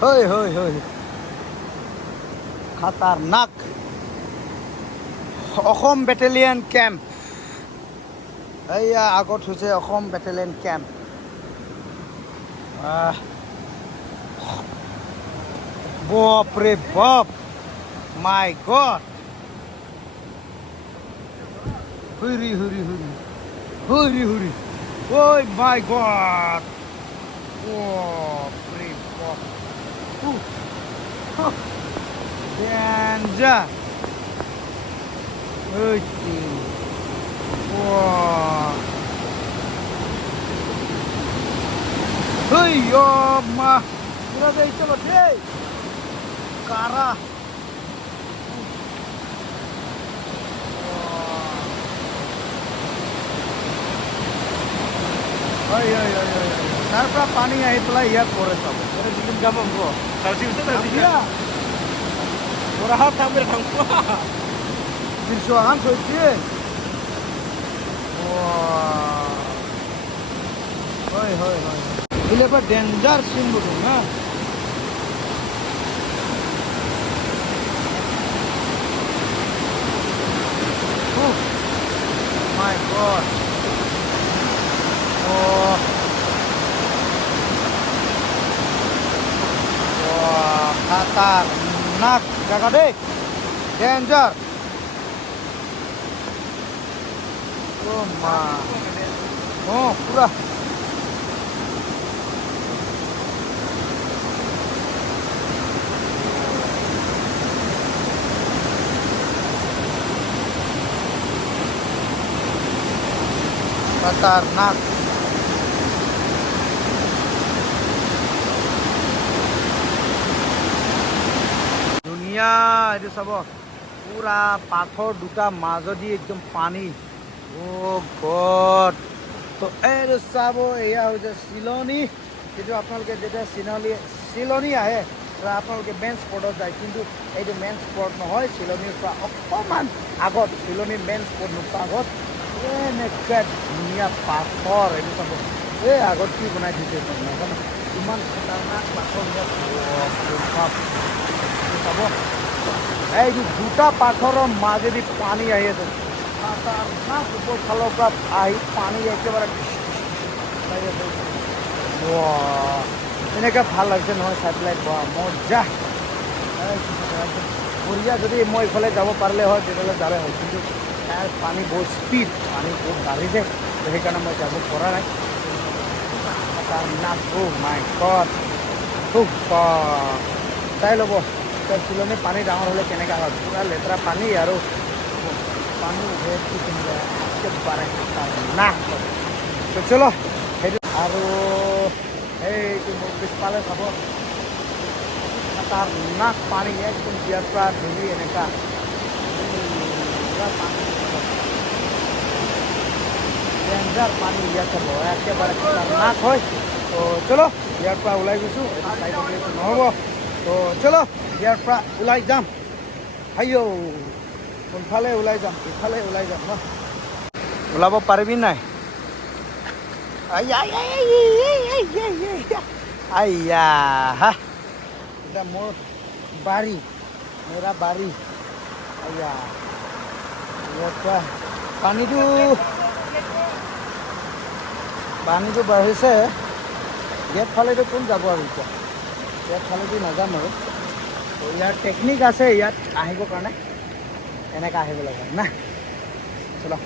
হৈ হৈ হৈ খাতাৰনাক অসম বেটেলিয়ান কেম্প এইয়া আগত হৈছে অসম বেটেলিয়ান কেম্প বাপৰে বাপ মাই গড হুৰি হুৰি হুৰি হুৰি হুৰি ঐ মাই গড বাপৰে বাপ ডেঞ্জাৰ ঐ Hey, yo, ma. Mira de ahí, chalo, hey. Cara. Ay, ay, ay, ay. Narpa pani ahi pula iya kore sab. Kore bikin jam amro. Salsi itu tadi ya. Murah tampil tangku. Birsuahan soiye. Wah. Hoi, hoi, hoi. Ini apa danger sim betul, na? Oh my God! Oh, wah, khatarnak, jaga deh, danger. Oh my, oh, pura. खतरनाक दुनिया ये सब पूरा पाथर दुटा माजदी एकदम पानी ओ God तो ए सब एया हो जे सिलोनी किन्तु आपनालोके जेटा सिलोनी आए आपनालोके मेन स्पॉटत जाय किन्तु एटु मेन स्पॉट নহয় सिलोनीर পৰা অকমান আগত सिलोनी मेन स्पॉट नुका আগত এনেকুৱা ধুনীয়া পাথৰ এইটো চাব এই আগত কি বনাই দিছে নাজানো ইমান খতৰনাক পাথৰ চাব এই দুটা পাথৰৰ মাজেদি পানী আহি আছে খতৰনাক ওপৰ ফালৰ পৰা আহি পানী একেবাৰে এনেকৈ ভাল লাগিছে নহয় চাই পেলাই মজা বঢ়িয়া যদি মই এইফালে যাব পাৰিলে হয় তেতিয়াহ'লে যালে হয় কিন্তু यार पानी बहुत स्पीड पानी बहुत गाड़ी से तो ये कारण मैं जाबो पड़ा नहीं खतरनाक ओ माय गॉड चाই ল'ব सिलोनी पानी डाঙर হ'লে কেনেকা হয় পুৰা লেতেৰা পানী আৰু পানী উঠে একেবাৰে খতৰনাক তো চলো সেইটো আৰু এইটো মোৰ পিছফালে চাব খতৰনাক পানী একদম ইয়াৰ পৰা ধৰি এনেকা डेंजर पानी इया सब एकेबारे खतरनाक হয় তো চলো ইয়াৰ পৰা ওলাই গৈছো নহ'ব তো চলো ইয়াৰ পৰা ওলাই যাম হাইও কোনফালে ওলাই যাম ইফালে ওলাই যাম ন ওলাব পাৰিবি নাই আইয়া এটা মোৰ বাৰী মেৰা বাৰী আইয়া পানীটো বাঢ়িছে ইয়াত ফালেতো কোন যাব আৰু এতিয়া ইয়াত ফালেদি নাযাম আৰু ইয়াৰ টেকনিক আছে ইয়াত আহিবৰ কাৰণে এনেকৈ আহিব লাগে না চলো